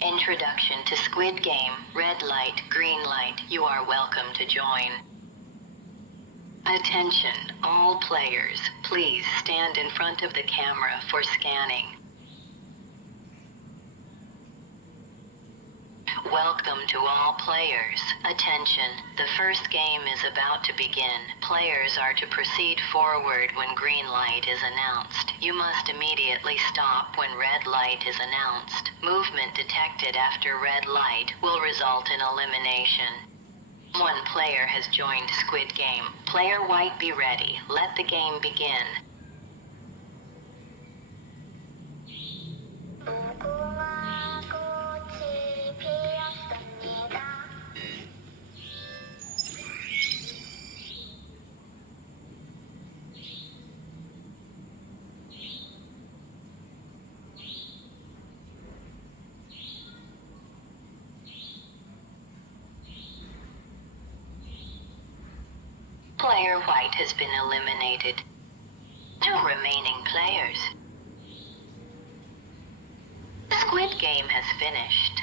Introduction to Squid Game. Red light, green light. You are welcome to join. Attention, all players. Please stand in front of the camera for scanning. Welcome to all players. Attention, the first game is about to begin. Players are to proceed forward when green light is announced. You must immediately stop when red light is announced. Movement detected after red light will result in elimination. One player has joined Squid Game. Player white, be ready. Let the game begin. Player white has been eliminated. 2 remaining players. Squid Game has finished.